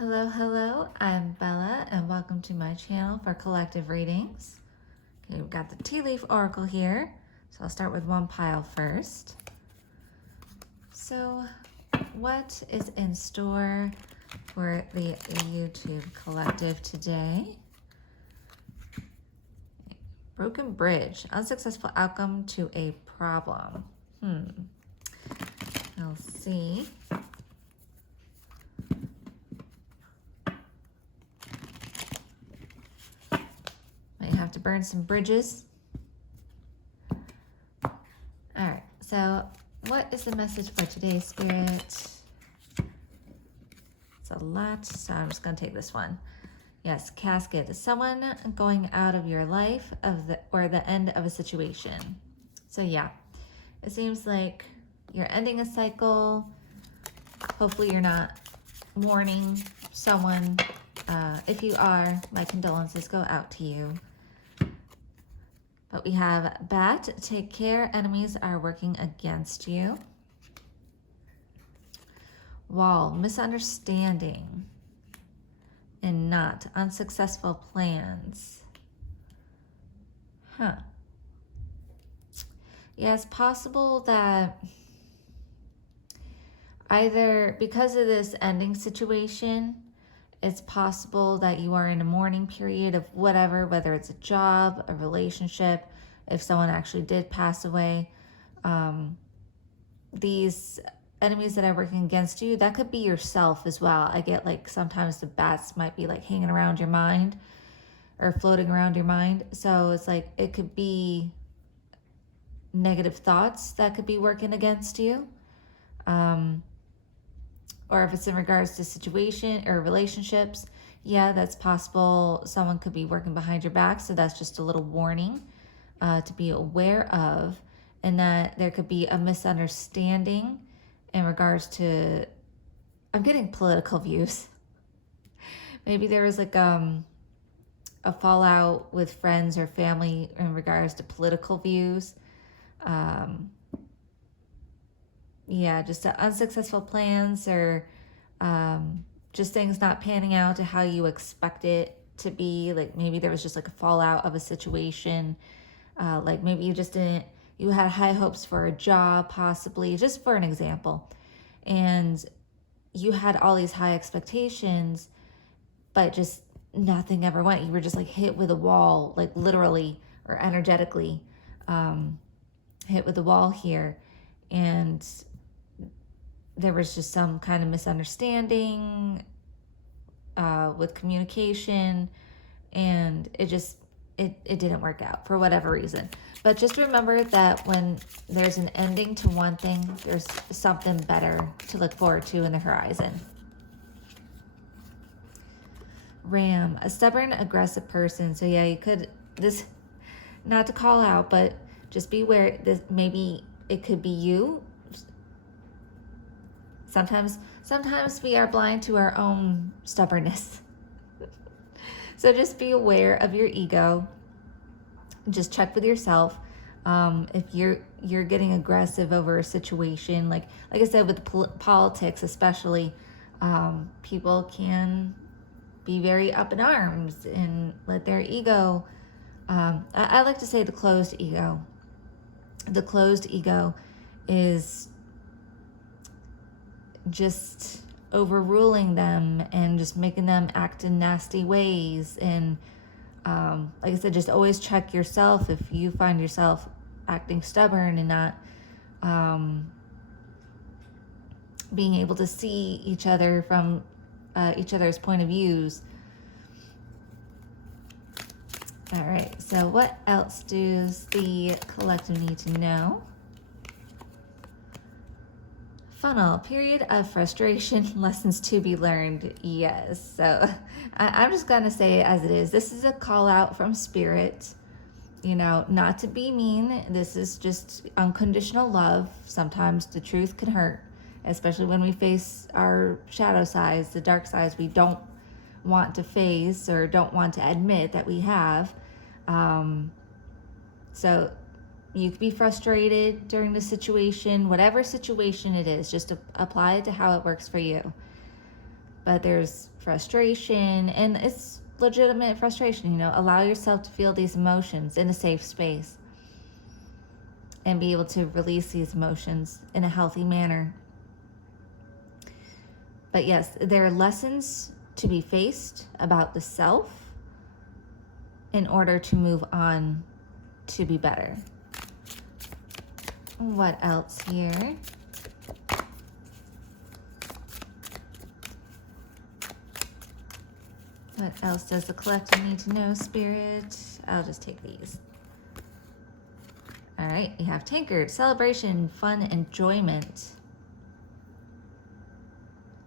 Hello, I'm Bella and welcome to my channel for collective readings. Okay, we've got the tea leaf oracle here, so I'll start with one pile first. So what is in store for the YouTube collective today? Broken bridge, unsuccessful outcome to a problem. I'll see. Have to burn some bridges. All right, so what is the message for today's Spirit? It's a lot, so I'm just going to take this one. Yes, casket. Someone going out of your life or the end of a situation. So yeah, it seems like you're ending a cycle. Hopefully you're not mourning someone. If you are, my condolences go out to you. But we have bat, take care, enemies are working against you. Wall, misunderstanding and not unsuccessful plans. Yeah, it's possible that either because of this ending situation, it's possible that you are in a mourning period of whatever, whether it's a job, a relationship, if someone actually did pass away. These enemies that are working against you, that could be yourself as well. I get like sometimes the bats might be like hanging around your mind or floating around your mind. So it's like it could be negative thoughts that could be working against you. Or if it's in regards to situation or relationships, yeah, that's possible. Someone could be working behind your back. So that's just a little warning to be aware of. And that there could be a misunderstanding in regards to, I'm getting political views. Maybe there was like a fallout with friends or family in regards to political views. Yeah, just unsuccessful plans or just things not panning out to how you expect it to be. Like maybe there was just like a fallout of a situation. Like maybe you had high hopes for a job, possibly, just for an example. And you had all these high expectations, but just nothing ever went. You were just like hit with a wall, like literally or energetically hit with a wall here. And there was just some kind of misunderstanding with communication, and it didn't work out for whatever reason. But just remember that when there's an ending to one thing, there's something better to look forward to in the horizon. Ram, a stubborn, aggressive person. So yeah, you could, this, not to call out, but just be aware, this maybe it could be you. Sometimes we are blind to our own stubbornness. So just be aware of your ego. Just check with yourself. If you're getting aggressive over a situation, like I said, with politics especially, people can be very up in arms and let their ego, I like to say the closed ego. The closed ego is just overruling them and just making them act in nasty ways. And like I said, just always check yourself if you find yourself acting stubborn and not being able to see each other from each other's point of views. All right, so what else does the collective need to know? Funnel, period of frustration, lessons to be learned. Yes, so I'm just going to say it as it is. This is a call out from Spirit, not to be mean. This is just unconditional love. Sometimes the truth can hurt, especially when we face our shadow sides, the dark sides we don't want to face or don't want to admit that we have. So you could be frustrated during the situation, whatever situation it is, just to apply it to how it works for you. but there's frustration, and it's legitimate frustration. You know, allow yourself to feel these emotions in a safe space and be able to release these emotions in a healthy manner. But yes, there are lessons to be faced about the self in order to move on to be better. What else here? What else does the collective need to know, Spirit? I'll just take these. All right, we have tankard, celebration, fun, enjoyment.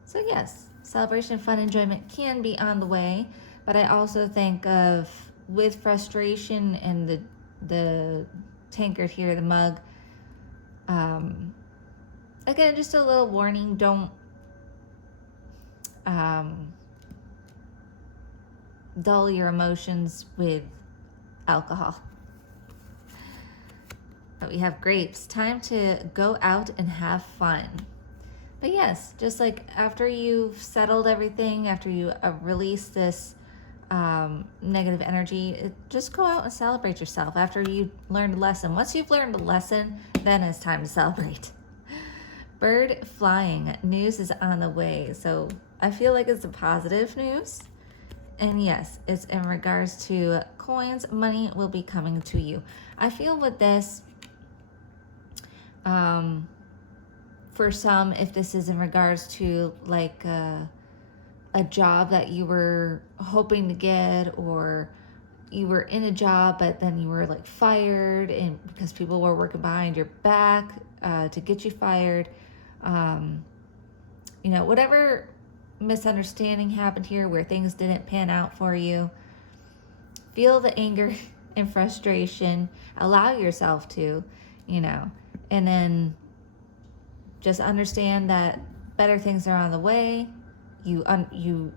So yes, celebration, fun, enjoyment can be on the way, but I also think of, with frustration and the tankard here, the mug, again, just a little warning, don't dull your emotions with alcohol. But we have grapes, time to go out and have fun. But yes, just like after you've settled everything, after you release this negative energy, just go out and celebrate yourself after you learned a lesson. Once you've learned a lesson, then it's time to celebrate. Bird flying, news is on the way. So I feel like it's a positive news. And yes, it's in regards to coins, money will be coming to you. I feel with this, for some, if this is in regards to like a job that you were hoping to get, or you were in a job but then you were like fired, and because people were working behind your back to get you fired, you know, whatever misunderstanding happened here where things didn't pan out for you, feel the anger and frustration, allow yourself to, you know, and then just understand that better things are on the way. You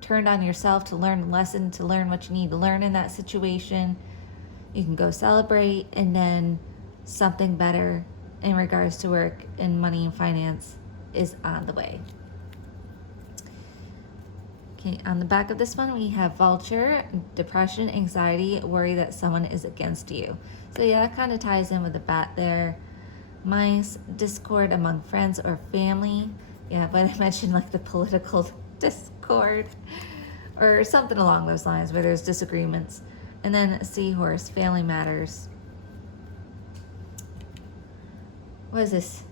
turned on yourself to learn a lesson, to learn what you need to learn in that situation. You can go celebrate, and then something better in regards to work and money and finance is on the way. Okay, on the back of this one, we have vulture, depression, anxiety, worry that someone is against you. So yeah, that kind of ties in with the bat there. Mice, discord among friends or family. Yeah, but I mentioned like the political discord or something along those lines where there's disagreements. And then seahorse, family matters. What is this?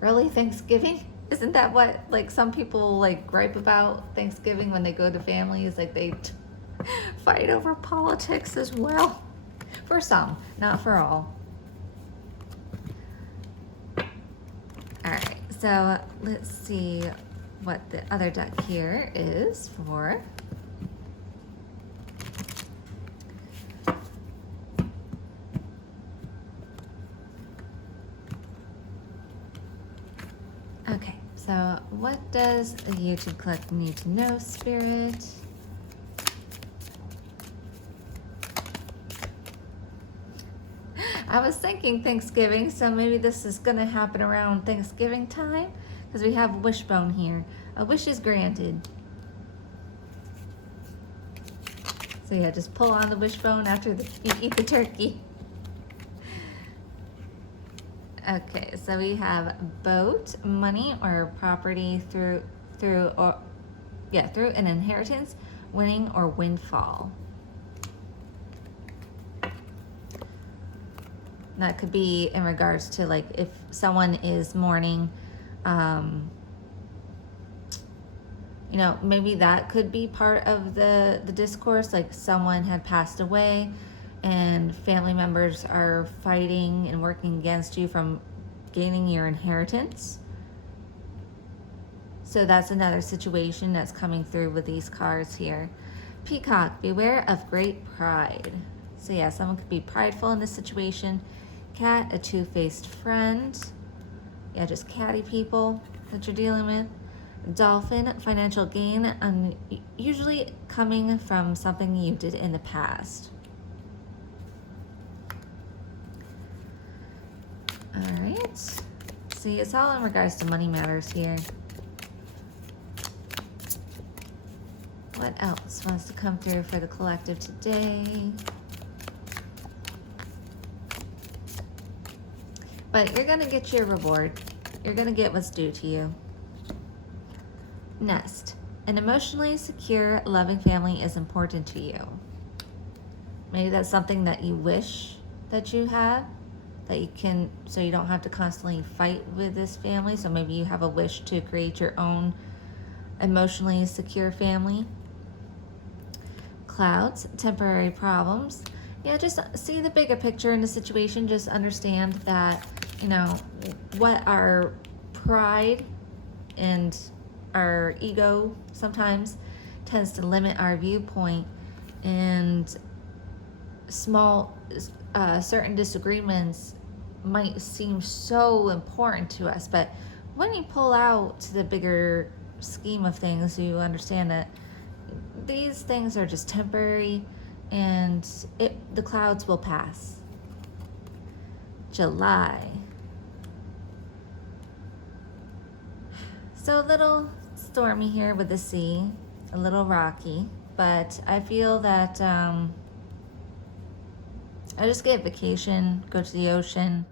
Early Thanksgiving? Isn't that what like some people like gripe about Thanksgiving when they go to families? Like they fight over politics as well. For some, not for all. All right, so let's see what the other deck here is for. Okay, so what does the YouTube collective need to know, Spirit? I was thinking Thanksgiving, so maybe this is going to happen around Thanksgiving time, because we have wishbone here. A wish is granted. So yeah, just pull on the wishbone after you eat the turkey. Okay, so we have boat, money or property through an inheritance, winning or windfall. That could be in regards to like if someone is mourning, you know, maybe that could be part of the discourse, like someone had passed away and family members are fighting and working against you from gaining your inheritance. So that's another situation that's coming through with these cards here. Peacock, beware of great pride. So yeah, someone could be prideful in this situation. Cat, a two-faced friend. Yeah, just catty people that you're dealing with. Dolphin, financial gain, usually coming from something you did in the past. All right. See, it's all in regards to money matters here. What else wants to come through for the collective today? But you're going to get your reward. You're going to get what's due to you. Next, an emotionally secure, loving family is important to you. Maybe that's something that you wish that you have, that you can, so you don't have to constantly fight with this family. So maybe you have a wish to create your own emotionally secure family. Clouds, temporary problems. Yeah, just see the bigger picture in the situation. Just understand that, you know, what our pride and our ego sometimes tends to limit our viewpoint, and small certain disagreements might seem so important to us, but when you pull out to the bigger scheme of things, you understand that these things are just temporary, and the clouds will pass. July. So a little stormy here with the sea, a little rocky, but I feel that I just get vacation, go to the ocean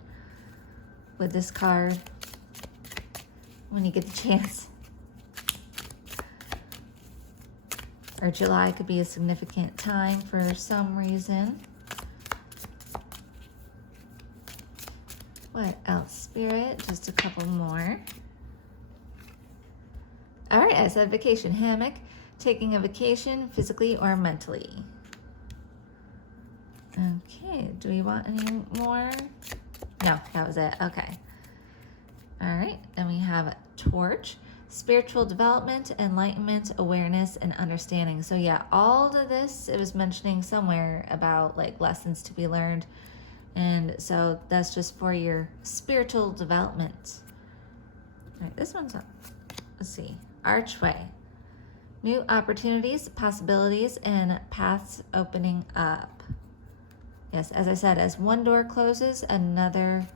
with this card when you get the chance. Or July could be a significant time for some reason. What else, Spirit? Just a couple more. All right, I said vacation, hammock, taking a vacation physically or mentally. Okay, do we want any more? No, that was it. Okay. All right, then we have torch, spiritual development, enlightenment, awareness, and understanding. So yeah, all of this, it was mentioning somewhere about like lessons to be learned. And so that's just for your spiritual development. All right, this one's up. Let's see. Archway. New opportunities, possibilities, and paths opening up. Yes, as I said, as one door closes, another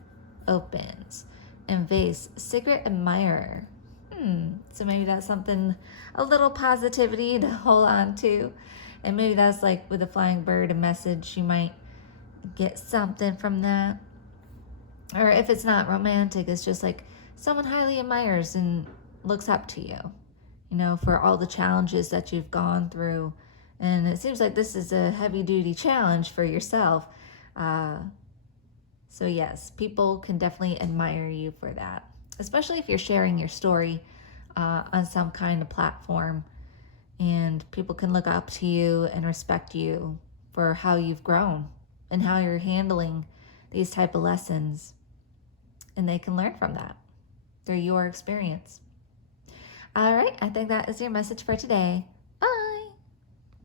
opens. And vase, secret admirer. So maybe that's something, a little positivity to hold on to. And maybe that's like with a flying bird, a message. You might get something from that. Or if it's not romantic, it's just like someone highly admires and looks up to you, you know, for all the challenges that you've gone through. And it seems like this is a heavy duty challenge for yourself. So yes, people can definitely admire you for that, especially if you're sharing your story on some kind of platform, and people can look up to you and respect you for how you've grown and how you're handling these type of lessons, and they can learn from that through your experience. All right, I think that is your message for today.